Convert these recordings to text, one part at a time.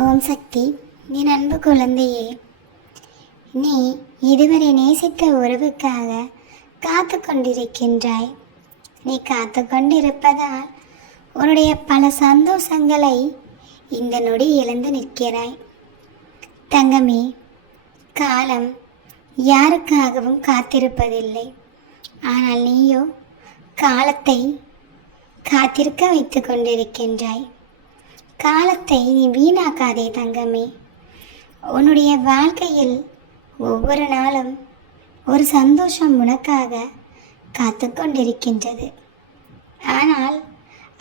ஓம் சக்தி. என் அன்பு குழந்தையே, நீ இதுவரை நேசித்த உறவுக்காக காத்து கொண்டிருக்கின்றாய். நீ காத்து கொண்டிருப்பதால் உன்னுடைய பல சந்தோஷங்களை இந்த நொடி இழந்து நிற்கிறாய். தங்கமே, காலம் யாருக்காகவும் காத்திருப்பதில்லை. ஆனால் நீயோ காலத்தை காத்திருக்க வைத்து கொண்டிருக்கின்றாய். காலத்தை நீ வீணாக்காதே தங்கமே. உன்னுடைய வாழ்க்கையில் ஒவ்வொரு நாளும் ஒரு சந்தோஷம் உனக்காக காத்து கொண்டிருக்கின்றது. ஆனால்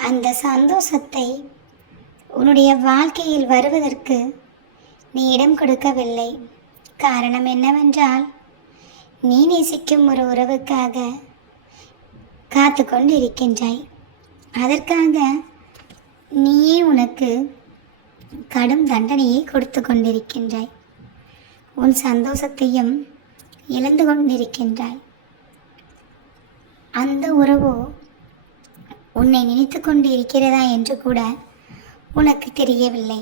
அந்த சந்தோஷத்தை உன்னுடைய வாழ்க்கையில் வருவதற்கு நீ இடம் கொடுக்கவில்லை. காரணம் என்னவென்றால், நீ நேசிக்கும் ஒரு உறவுக்காக காத்து கொண்டு இருக்கின்றாய். அதற்காக நீயே உனக்கு கடும் தண்டனையை கொடுத்து கொண்டிருக்கின்றாய். உன் சந்தோஷத்தையும் இழந்து கொண்டிருக்கின்றாய். அந்த உறவோ உன்னை நினைத்து கொண்டு இருக்கிறதா என்று கூட உனக்கு தெரியவில்லை.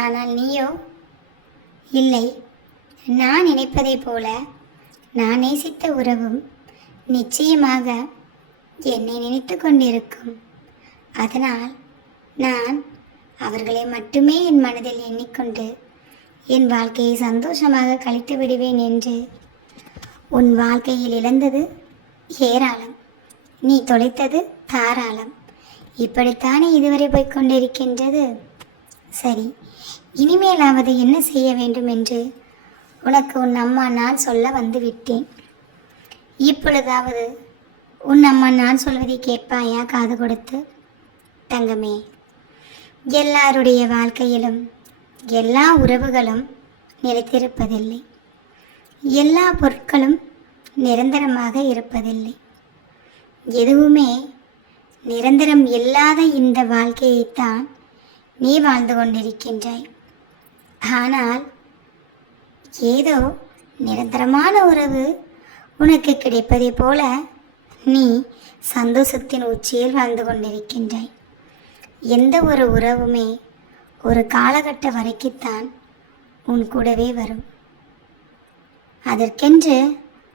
ஆனால் நீயோ இல்லை, நான் நினைப்பதை போல நான் நேசித்த உறவும் நிச்சயமாக என்னை நினைத்து கொண்டிருக்கும். அதனால் நான் அவர்களை மட்டுமே என் மனதில் எண்ணிக்கொண்டு என் வாழ்க்கையை சந்தோஷமாக கழித்து விடுவேன் என்று உன் வாழ்க்கையில் இழந்தது ஏராளம், நீ தொலைத்தது தாராளம். இப்படித்தானே இதுவரை போய்கொண்டிருக்கின்றது. சரி, இனிமேலாவது என்ன செய்ய வேண்டும் என்று உனக்கு உன் அம்மா நான் சொல்ல வந்து விட்டேன். இப்பொழுதாவது உன் அம்மா நான் சொல்வதை கேட்பாயா காது கொடுத்து? தங்கமே, எல்லாருடைய வாழ்க்கையிலும் எல்லா உறவுகளும் நிலைத்திருப்பதில்லை. எல்லா பொருட்களும் நிரந்தரமாக இருப்பதில்லை. எதுவுமே நிரந்தரம் இல்லாத இந்த வாழ்க்கையைத்தான் நீ வாழ்ந்து கொண்டிருக்கின்றாய். ஆனால் ஏதோ நிரந்தரமான உறவு உனக்கு கிடைப்பதை போல நீ சந்தோஷத்தின் உச்சியில் வாழ்ந்து கொண்டிருக்கின்றாய். எந்த ஒரு உறவுமே ஒரு காலகட்ட வரைக்குத்தான் உன் கூடவே வரும். அதற்கென்று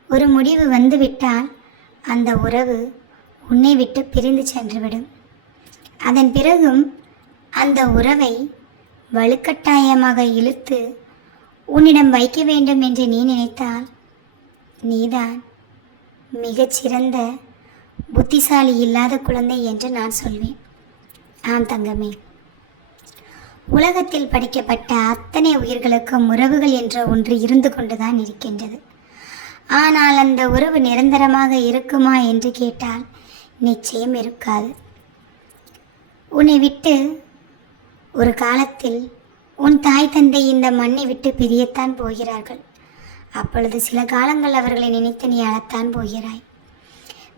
ஒரு முடிவு வந்துவிட்டால் அந்த உறவு உன்னை விட்டு பிரிந்து சென்றுவிடும். அதன் பிறகும் அந்த உறவை வலுக்கட்டாயமாக இழுத்து உன்னிடம் வைக்க வேண்டும் என்று நீ நினைத்தால் நீதான் மிகச்சிறந்த புத்திசாலி இல்லாத குழந்தை என்று நான் சொல்வேன். ஆம் தங்கமே, உலகத்தில் படிக்கப்பட்ட அத்தனை உயிர்களுக்கும் உறவுகள் என்ற ஒன்று இருந்து கொண்டுதான் இருக்கின்றது. ஆனால் அந்த உறவு நிரந்தரமாக இருக்குமா என்று கேட்டால் நிச்சயம் இருக்காது. உன்னை விட்டு ஒரு காலத்தில் உன் தாய் தந்தை இந்த மண்ணை விட்டு பிரியத்தான் போகிறார்கள். அப்பொழுது சில காலங்கள் அவர்களை நினைத்து நீ அழத்தான் போகிறாய்.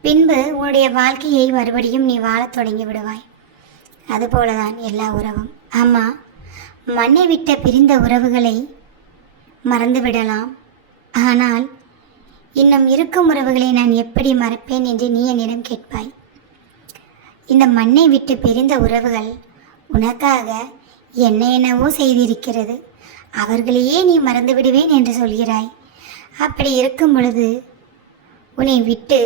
பின்பு உன்னுடைய வாழ்க்கையை மறுபடியும் நீ வாழத் தொடங்கி விடுவாய். அதுபோலதான் எல்லா உறவும். அம்மா, மண்ணை விட்ட பிரிந்த உறவுகளை மறந்துவிடலாம். ஆனால் இன்னும் இருக்கும் உறவுகளை நான் எப்படி மறப்பேன் என்று நீ என்னிடம் கேட்பாய். இந்த மண்ணை விட்டு பிரிந்த உறவுகள் உனக்காக என்னவோ செய்திருக்கிறது. அவர்களையே நீ மறந்து விடுவேன் என்று சொல்கிறாய். அப்படி இருக்கும் பொழுது உன்னை விட்டு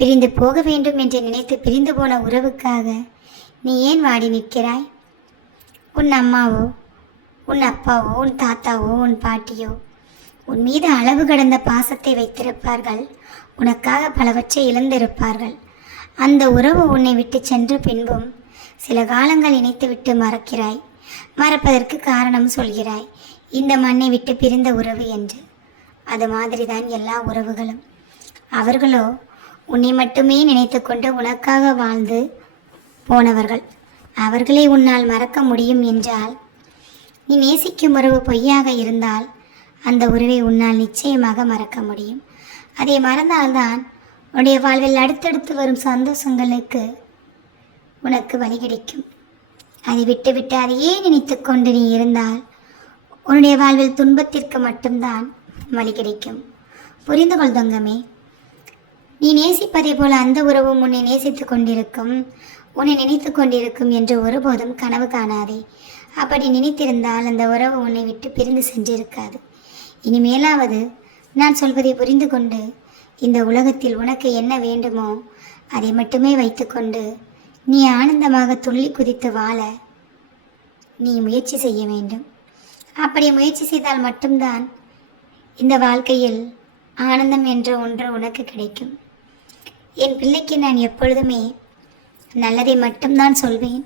பிரிந்து போக வேண்டும் என்று நினைத்து பிரிந்து போன உறவுக்காக நீ ஏன் வாடி நிற்கிறாய்? உன் அம்மாவோ, உன் அப்பாவோ, உன் தாத்தாவோ, உன் பாட்டியோ உன் மீது அளவு கடந்த பாசத்தை வைத்திருப்பார்கள். உனக்காக பலவற்றை இழந்திருப்பார்கள். அந்த உறவு உன்னை விட்டு சென்ற பின்பும் சில காலங்கள் இணைத்துவிட்டு மறக்கிறாய். மறப்பதற்கு காரணம் சொல்கிறாய், இந்த மண்ணை விட்டு பிரிந்த உறவு என்று. அது மாதிரிதான் எல்லா உறவுகளும். அவர்களோ உன்னை மட்டுமே நினைத்து கொண்டு உனக்காக வாழ்ந்து போனவர்கள். அவர்களை உன்னால் மறக்க முடியும் என்றால், நீ நேசிக்கும் உறவு பொய்யாக இருந்தால் அந்த உறவை உன்னால் நிச்சயமாக மறக்க முடியும். அதை மறந்தால்தான் உன்னுடைய வாழ்வில் அடுத்தடுத்து வரும் சந்தோஷங்களுக்கு உனக்கு வழி கிடைக்கும். அதை விட்டுவிட்டு அதையே நினைத்து கொண்டு நீ இருந்தால் உன்னுடைய வாழ்வில் துன்பத்திற்கு மட்டும்தான் வழி கிடைக்கும். புரிந்து கொள் தங்கமே. நீ நேசிப்பதை போல அந்த உறவும் உன்னை நேசித்து கொண்டிருக்கும், உன்னை நினைத்து கொண்டிருக்கும் என்று ஒருபோதும் கனவு காணாதே. அப்படி நினைத்திருந்தால் அந்த உறவு உன்னை விட்டு பிரிந்து சென்றிருக்காது. இனிமேலாவது நான் சொல்வதை புரிந்து கொண்டு இந்த உலகத்தில் உனக்கு என்ன வேண்டுமோ அதை மட்டுமே வைத்துக்கொண்டு நீ ஆனந்தமாக துள்ளி குதித்து வாழ நீ முயற்சி செய்ய வேண்டும். அப்படி முயற்சி செய்தால் மட்டும்தான் இந்த வாழ்க்கையில் ஆனந்தம் என்ற ஒன்று உனக்கு கிடைக்கும். என் பிள்ளைக்கு நான் எப்பொழுதுமே நல்லதை மட்டும்தான் சொல்வேன்,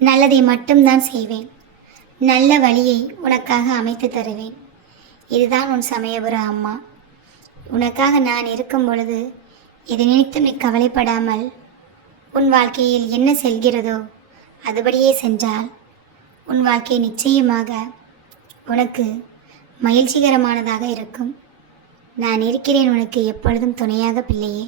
நல்லதை மட்டும்தான் செய்வேன், நல்ல வழியை உனக்காக அமைத்து தருவேன். இதுதான் உன் சமயபுர அம்மா. உனக்காக நான் இருக்கும் பொழுது இதை நினைத்து நீ கவலைப்படாமல் உன் வாழ்க்கையில் என்ன செல்கிறதோ அதுபடியே சென்றால் உன் வாழ்க்கை நிச்சயமாக உனக்கு மகிழ்ச்சிகரமானதாக இருக்கும். நான் இருக்கிறேன் உனக்கு எப்பொழுதும் துணையாக பிள்ளையே.